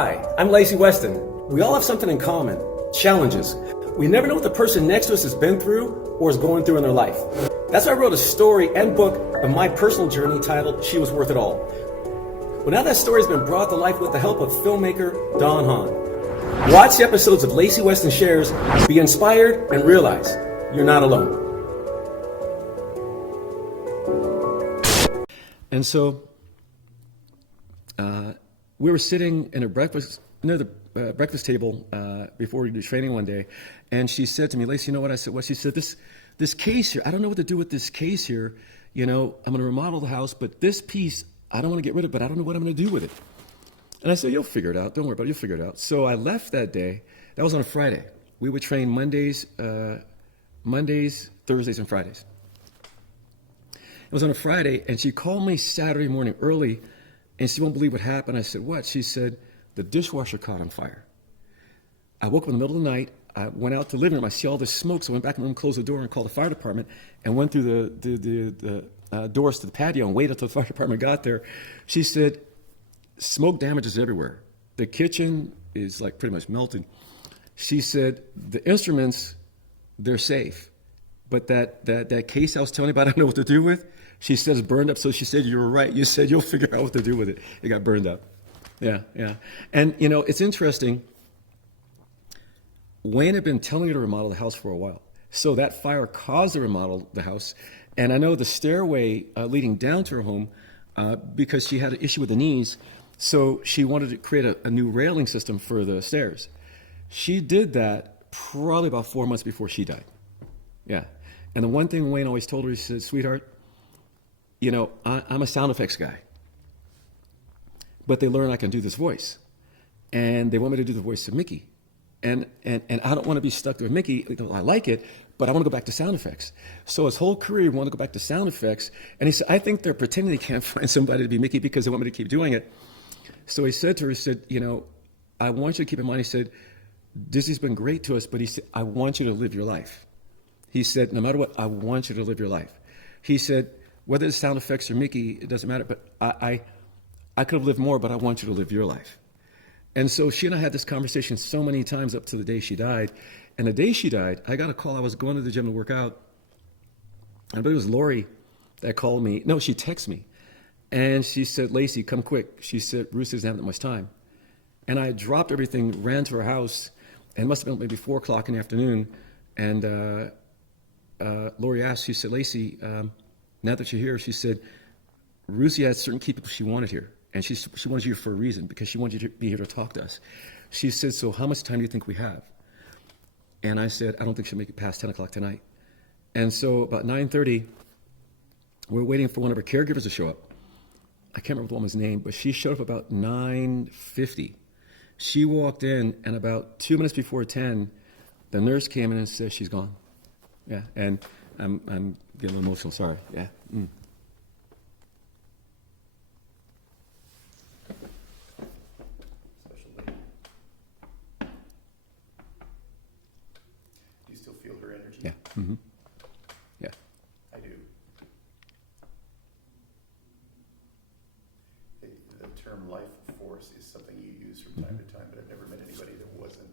Hi, I'm Lacy Weston. We all have something in common, challenges. We never know what the person next to us has been through or is going through in their life. That's why I wrote a story and book of my personal journey titled She Was Worth It All. Well, now that story has been brought to life with the help of filmmaker Don Hahn. Watch the episodes of Lacy Weston Shares, be inspired, and realize you're not alone. And so, we were sitting in a breakfast near the breakfast table before we did training one day, and she said to me, "Lacy, you know what?" I said, "What?" She said, "This case here. I don't know what to do with this case here. You know, I'm going to remodel the house, but this piece I don't want to get rid of, but I don't know what I'm going to do with it." And I said, "You'll figure it out. Don't worry about it. You'll figure it out." So I left that day. That was on a Friday. We would train Mondays, Thursdays, and Fridays. It was on a Friday, and she called me Saturday morning early. And she won't believe what happened. I said, "What?" She said, "The dishwasher caught on fire." I woke up in the middle of the night. I went out to the living room. I see all this smoke. So I went back in the room, closed the door, and called the fire department, and went through the doors to the patio and waited until the fire department got there. She said, "Smoke damages everywhere. The kitchen is like pretty much melted." She said, "The instruments, they're safe. But that case I was telling you about, I don't know what to do with." She said it's burned up. So she said, "You were right. You said you'll figure out what to do with it." It got burned up. Yeah. And, you know, it's interesting. Wayne had been telling her to remodel the house for a while. So that fire caused her to remodel the house. And I know the stairway leading down to her home, because she had an issue with the knees, so she wanted to create a new railing system for the stairs. She did that probably about 4 months before she died. Yeah. And the one thing Wayne always told her, he said, "Sweetheart, you know, I'm a sound effects guy, but they learn I can do this voice, and they want me to do the voice of Mickey, and I don't want to be stuck with Mickey. I like it, but I want to go back to sound effects." So his whole career, he wanted to go back to sound effects, and he said, "I think they're pretending they can't find somebody to be Mickey because they want me to keep doing it." So he said to her, he said, "You know, I want you to keep in mind," he said, "Disney's been great to us, but he said, I want you to live your life." He said, "No matter what, I want you to live your life." He said, "Whether it's sound effects or Mickey, it doesn't matter, but I could have lived more, but I want you to live your life." And so she and I had this conversation so many times up to the day she died. And the day she died, I got a call. I was going to the gym to work out. I believe it was Lori that called me. No, she texted me. And she said, "Lacy, come quick." She said, "Bruce doesn't have that much time." And I dropped everything, ran to her house, and it must have been maybe 4 o'clock in the afternoon. And Lori asked, she said, "Lacy, now that you're here," she said, "Ruthie had certain key people she wanted here. And she wanted you here for a reason, because she wanted you to be here to talk to us." She said, "So how much time do you think we have?" And I said, "I don't think she'll make it past 10 o'clock tonight." And so about 9:30, we're waiting for one of her caregivers to show up. I can't remember the woman's name, but she showed up about 9:50. She walked in, and about 2 minutes before 10, the nurse came in and said, "She's gone." Yeah, and I'm getting a little emotional, sorry. Yeah. Do you still feel her energy? Yeah. Mm-hmm. Yeah. I do. The term life force is something you use from time to time, but I've never met anybody that wasn't.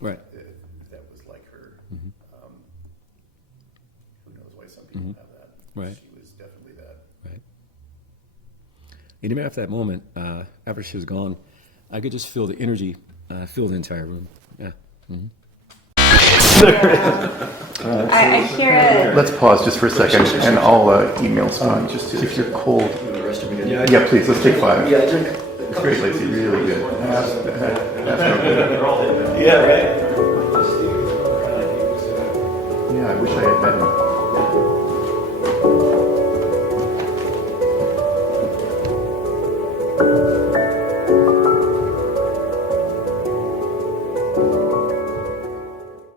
Right. That was like her. Mm-hmm. Who knows why some people have that. Right. She was definitely that. Right. And even after that moment, after she was gone, I could just feel the energy fill the entire room. Yeah. Mm-hmm. I hear it. Let's pause just for a second, and I'll email someone. Just if you're cold. Yeah, please, let's take 5. Yeah, drink. It's great, Lacy, really good. Yeah, right.